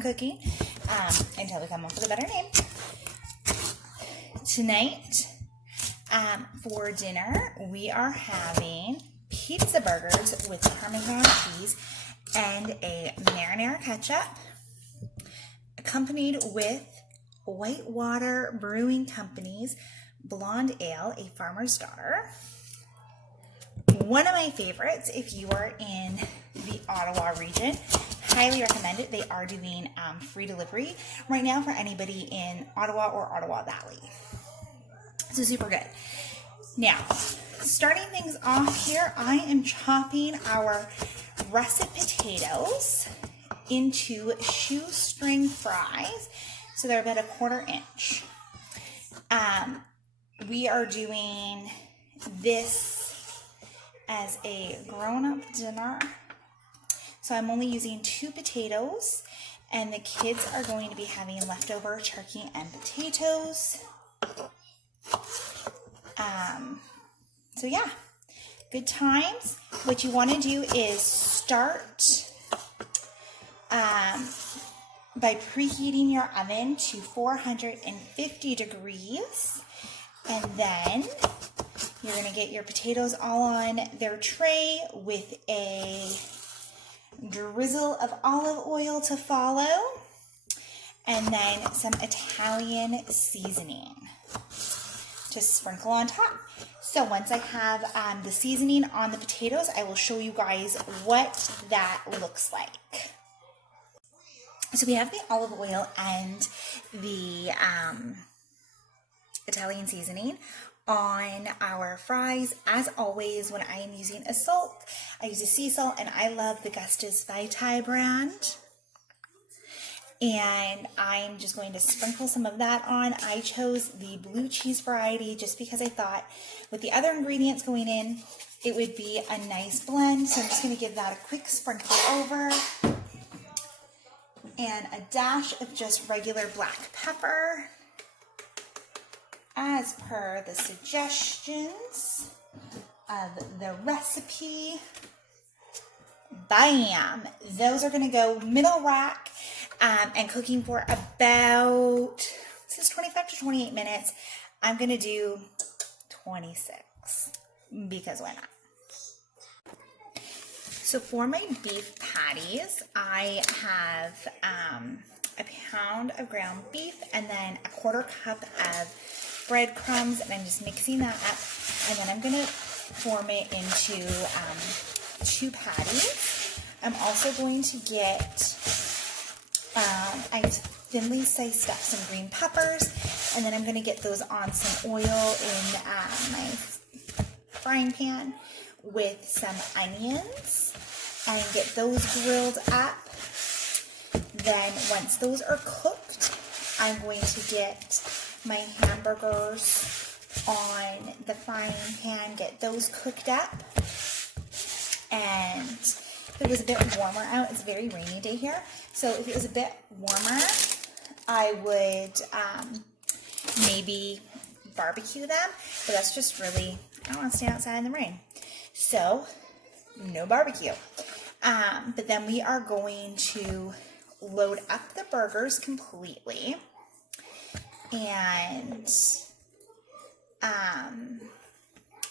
Quaran-Cooking until we come up with a better name. Tonight, for dinner, we are having pizza burgers with Parmesan cheese and a marinara ketchup, accompanied with Whitewater Brewing Company's Blonde Ale, a Farmer's Daughter. One of my favorites, if you are in the Ottawa region, highly recommend it. They are doing free delivery right now for anybody in Ottawa or Ottawa Valley. So super good. Now, starting things off here, I am chopping our russet potatoes into shoestring fries. So they're about 1/4 inch. We are doing this as a grown-up dinner. So I'm only using 2 potatoes, and the kids are going to be having leftover turkey and potatoes. So yeah, good times. What you want to do is start by preheating your oven to 450 degrees, and then you're going to get your potatoes all on their tray with a drizzle of olive oil to follow, and then some Italian seasoning to sprinkle on top. So once I have the seasoning on the potatoes, I will show you guys what that looks like. So we have the olive oil and the Italian seasoning on our fries. As always, when I am using a salt, I use a sea salt, and I love the Gustus Vitae brand. And I'm just going to sprinkle some of that on. I chose the blue cheese variety just because I thought with the other ingredients going in, it would be a nice blend. So I'm just going to give that a quick sprinkle over. And a dash of just regular black pepper as per the suggestions of the recipe. Bam! Those are going to go middle rack and cooking for about, this is 25 to 28 minutes. I'm going to do 26 because why not? So for my beef patties, I have a pound of ground beef and then 1/4 cup of breadcrumbs, and I'm just mixing that up, and then I'm going to form it into 2 patties. I'm also going to get, I thinly sliced up some green peppers, and then I'm going to get those on some oil in my frying pan with some onions and get those grilled up. Then once those are cooked, I'm going to get my hamburgers on the frying pan, get those cooked up. And if it was a bit warmer out, it's a very rainy day here, so if it was a bit warmer, I would maybe barbecue them, but that's just really, I don't want to stay outside in the rain, so no barbecue. But then we are going to load up the burgers completely and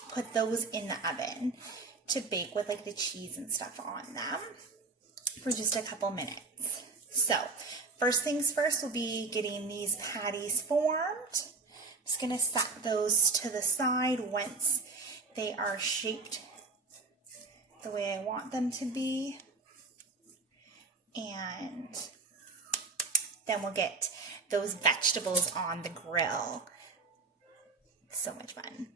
put those in the oven to bake with like the cheese and stuff on them for just a couple minutes. So first things first, we'll be getting these patties formed. Just gonna set those to the side once they are shaped the way I want them to be. And then we'll get those vegetables on the grill. So much fun.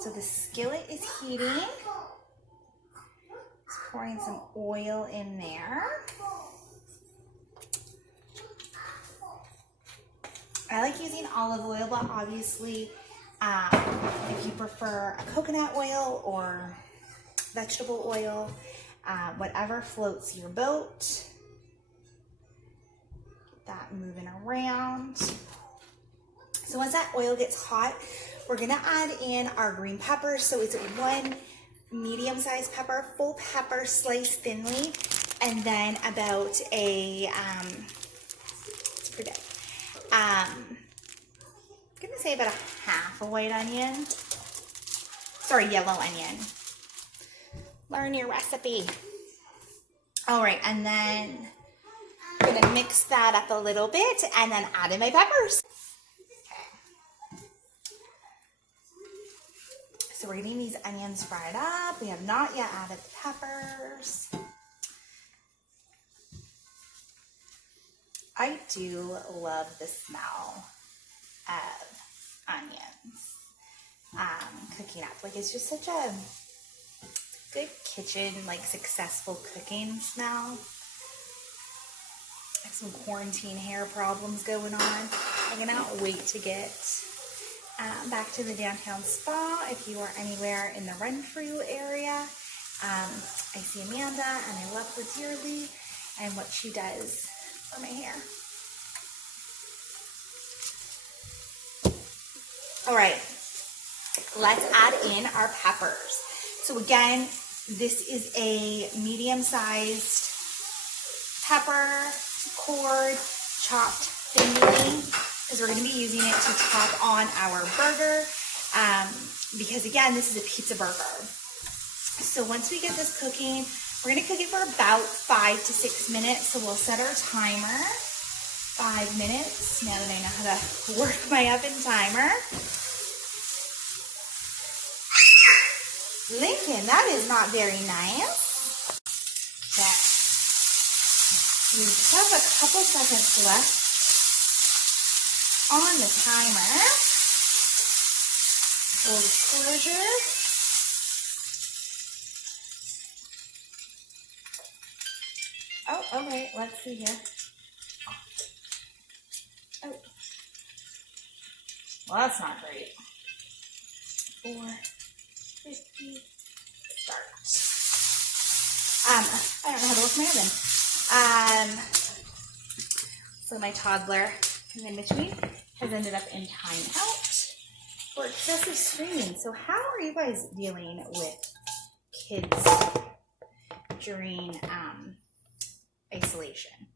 So the skillet is heating. Just pouring some oil in there. I like using olive oil, but obviously if you prefer a coconut oil or vegetable oil, whatever floats your boat. Get that moving around. So once that oil gets hot, we're gonna add in our green peppers. So it's 1 medium-sized pepper, full pepper sliced thinly, and then about a, let's predict, I'm gonna say about a half a white onion. Sorry, yellow onion. Learn your recipe. All right, and then I'm gonna mix that up a little bit and then add in my peppers. Okay. So we're getting these onions fried up. We have not yet added the peppers. I do love the smell of onions cooking up. Like, it's just such a good kitchen, like, successful cooking smell. I have some quarantine hair problems going on. I cannot wait to get back to the downtown spa. If you are anywhere in the Renfrew area, I see Amanda and I love her dearly and what she does for my hair. All right, let's add in our peppers. So again, this is a medium-sized pepper cord, chopped thinly, because we're going to be using it to top on our burger, because again, this is a pizza burger. So once we get this cooking, we're going to cook it for about 5 to 6 minutes. So we'll set our timer, 5 minutes, now that I know how to work my oven timer. Lincoln, that is not very nice. Okay. We just have a couple seconds left on the timer. Full disclosure. Oh, okay, let's see here. Oh. Well, that's not great. 4:50 start. I don't know how to work my oven. So my toddler in between has ended up in timeout for excessive screaming. So how are you guys dealing with kids during isolation?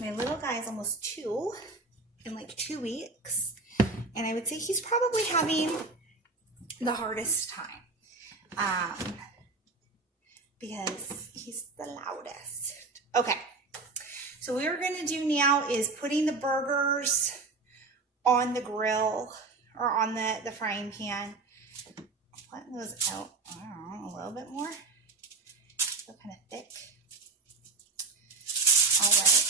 My little guy is almost 2 in like 2 weeks. And I would say he's probably having the hardest time because he's the loudest. Okay, so what we're going to do now is putting the burgers on the grill or on the frying pan. Flatten those out, I don't know, a little bit more. So kind of thick. All right.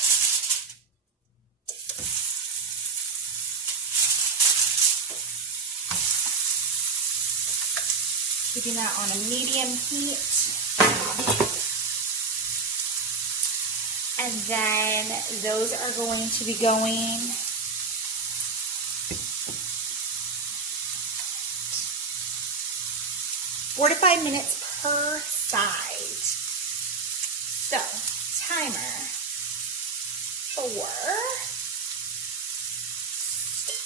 Keeping that on a medium heat. And then those are going to be going four to 5 minutes per side. So, timer 4,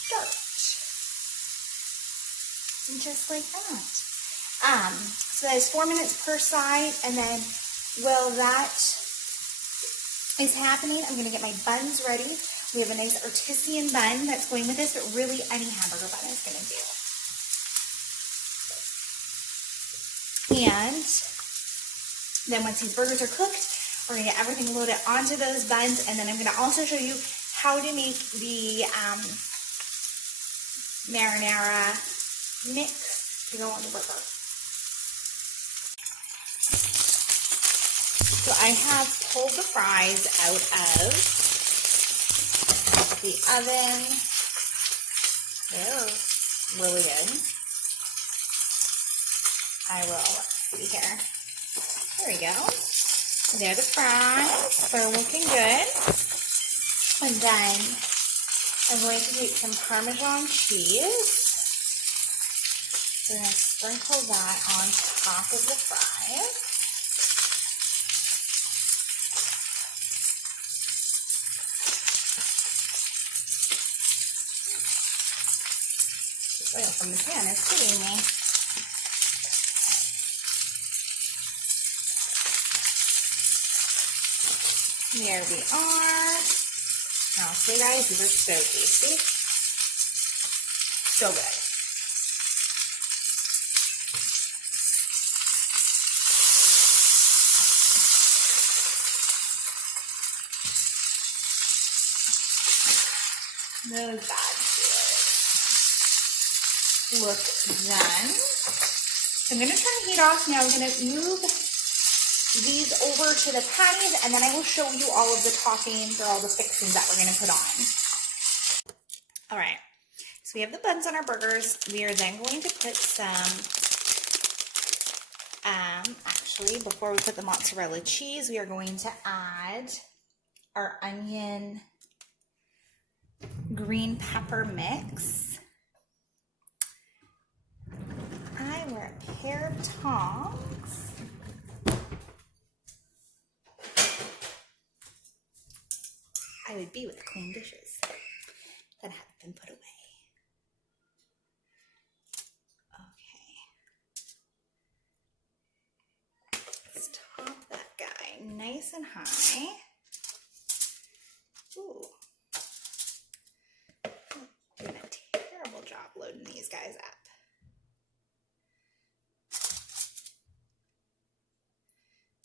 start. And just like that. So that is 4 minutes per side, and then while that is happening, I'm going to get my buns ready. We have a nice artisan bun that's going with this, but really any hamburger bun is going to do. And then once these burgers are cooked, we're going to get everything loaded onto those buns, and then I'm going to also show you how to make the marinara mix to go on the burger. So I have pulled the fries out of the oven. They're really good. I will see here. There we go. They're the fries. They're looking good. And then I'm going to take some Parmesan cheese. We're going to sprinkle that on top of the fries. Oil from the pan is kidding me. There we are. Now, see guys, these are so tasty. So good. Those bad look done. So I'm going to turn the heat off. Now I'm going to move these over to the patties, and then I will show you all of the toppings or all the fixings that we're going to put on. All right, so we have the buns on our burgers. We are then going to put some, actually, before we put the mozzarella cheese, we are going to add our onion green pepper mix. I wear a pair of tongs. I would be with clean dishes that have been put away. Okay. Let's top that guy nice and high. Ooh. Doing a terrible job loading these guys up.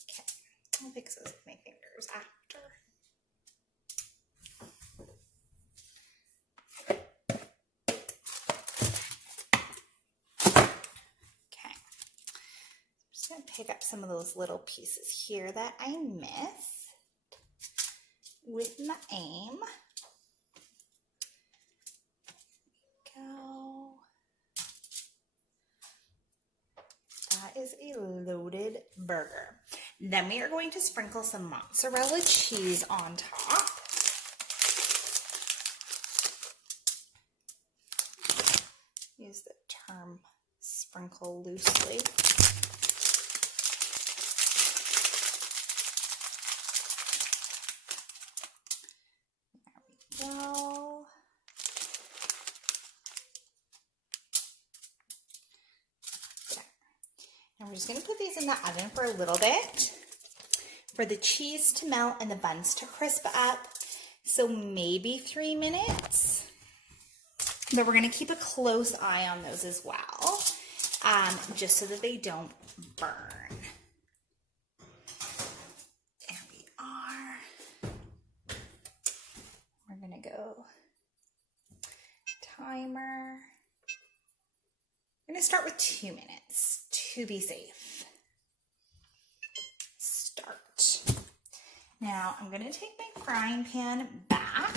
Okay, I'll fix those with my fingers after. Okay, I'm just going to pick up some of those little pieces here that I missed with my aim. Go. That is a loaded burger. Then we are going to sprinkle some mozzarella cheese on top. Use the term sprinkle loosely. There we go. And we're just going to put these in the oven for a little bit for the cheese to melt and the buns to crisp up. So maybe 3 minutes. But we're going to keep a close eye on those as well, just so that they don't burn. There we are. We're going to go timer. I'm going to start with 2 minutes to be safe. Start. Now I'm going to take my frying pan back.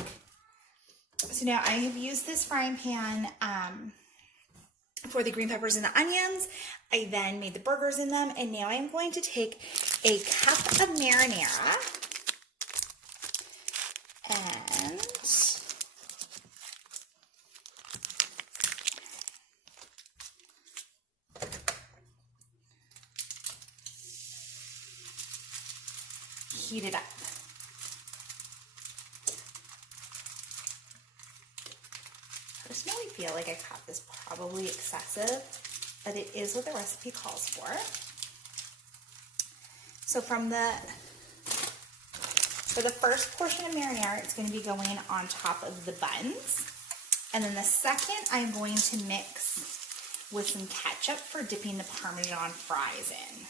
So now I have used this frying pan for the green peppers and the onions. I then made the burgers in them, and now I'm going to take a cup of marinara and heat it up. I personally feel like I caught this probably excessive, but it is what the recipe calls for. So for the first portion of marinara, it's going to be going on top of the buns. And then the second, I'm going to mix with some ketchup for dipping the Parmesan fries in.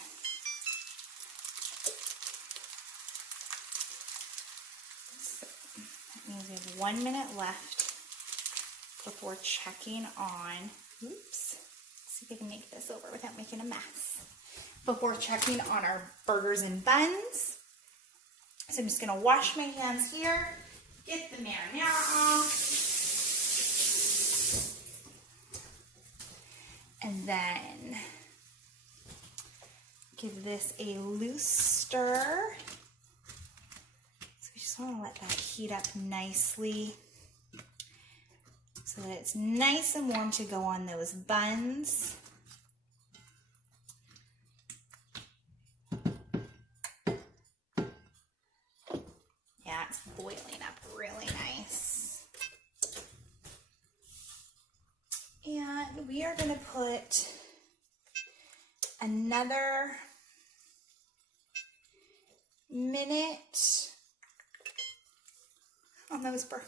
Means we have 1 minute left before checking on, oops, see if I can make this over without making a mess. Before checking on our burgers and buns. So I'm just gonna wash my hands here, get the marinara off, and then give this a loose stir. Just want to let that heat up nicely so that it's nice and warm to go on those buns. Yeah, it's boiling up really nice. And gonna put another minute on those burgers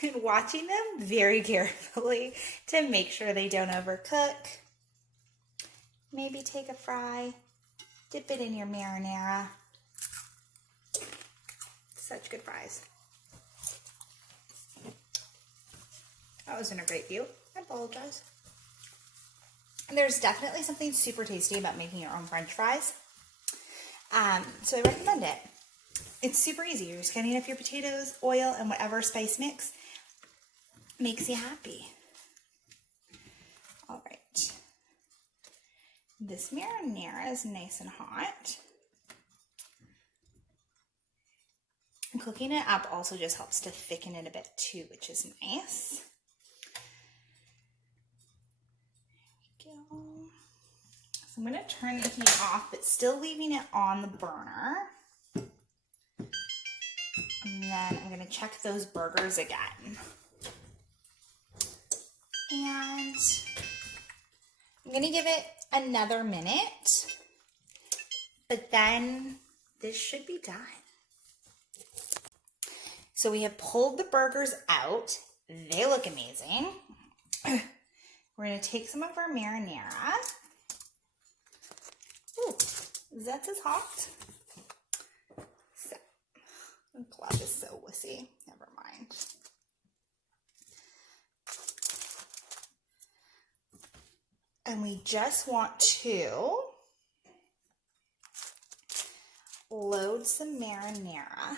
and watching them very carefully to make sure they don't overcook. Maybe take a fry, dip it in your marinara. Such good fries. That wasn't a great view. I apologize. There's definitely something super tasty about making your own French fries. So I recommend it. It's super easy. You're just cutting up your potatoes, oil, and whatever spice mix makes you happy. All right. This marinara is nice and hot. And cooking it up also just helps to thicken it a bit too, which is nice. There we go. So I'm going to turn the heat off, but still leaving it on the burner. And then I'm going to check those burgers again. And I'm going to give it another minute, but then this should be done. So we have pulled the burgers out. They look amazing. We're going to take some of our marinara. Ooh, that's as hot. So, the glove is so wussy. Never mind. And we just want to load some marinara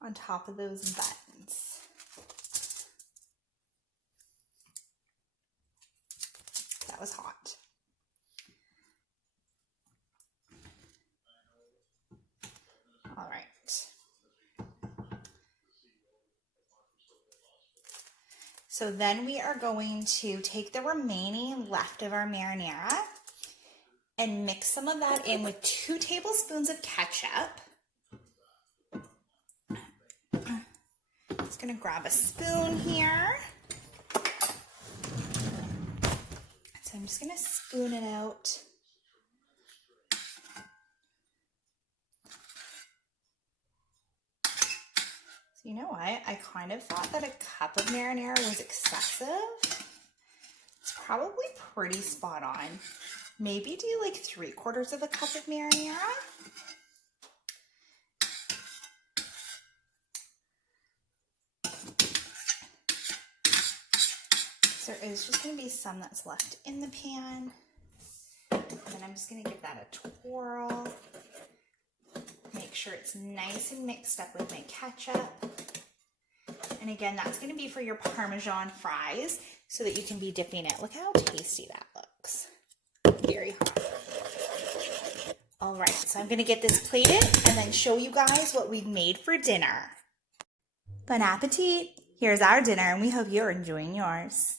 on top of those buns. That was hot. All right. So then we are going to take the remaining left of our marinara and mix some of that in with 2 tablespoons of ketchup. Just gonna grab a spoon here. So I'm just gonna spoon it out. So you know what? I kind of thought that a cup of marinara was excessive. It's probably pretty spot on. Maybe do like 3/4 of a cup of marinara. There is just going to be some that's left in the pan. And then I'm just going to give that a twirl. Make sure it's nice and mixed up with my ketchup. And again, that's going to be for your Parmesan fries so that you can be dipping it. Look how tasty that looks. Very hot. All right, so I'm going to get this plated and then show you guys what we've made for dinner. Bon appetit! Here's our dinner and we hope you're enjoying yours.